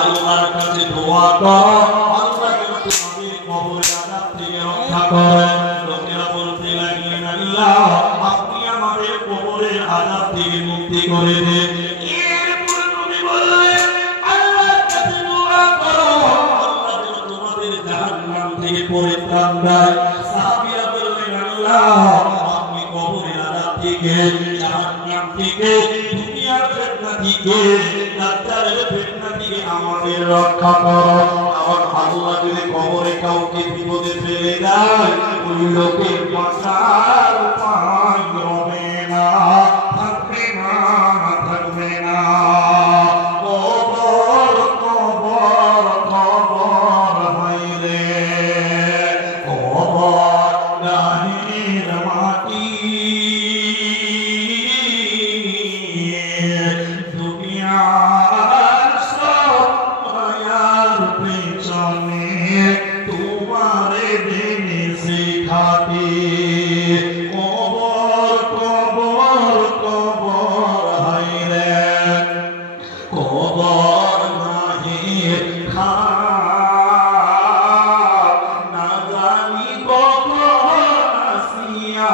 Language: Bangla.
আল্লাহর কাছে দোয়া করো, আল্লাহ যেন তোমাদের কবরের আযাব থেকে রক্ষা করেন। লোকেরা বলতে লাগলেন, আল্লাহ আপনি আমাদের কবরের আযাব থেকে মুক্তি করে দেন। এরপর নবী বললেন, আল্লাহর কাছে দোয়া করো, আল্লাহ যেন তোমাদের জাহান্নাম থেকে পরিত্রাণ দেয়। সাহাবীরা বললেন, আল্লাহ আপনি কবরের আযাব থেকে, জাহান্নাম থেকে, দুনিয়ার ফিতনা থেকে, দাজ্জালের ফিতনা থেকে আমাদের রক্ষা করো। আমার আল্লাহ যদি কবরে কাউকে বিপদে ফেলে দেয়, ওই লোকের বাঁচার উপায় হবে না, থাকবে না, থাকবে না। কবর কবর কবর হইলে কবর গাহির মাটি, দুনিয়ার সব মায়ার পেছনে তোমারে দেনে শিখাতে। কবর কবর কবর হইলে কবর নাহি খাপ, না জানি কখন আসিয়া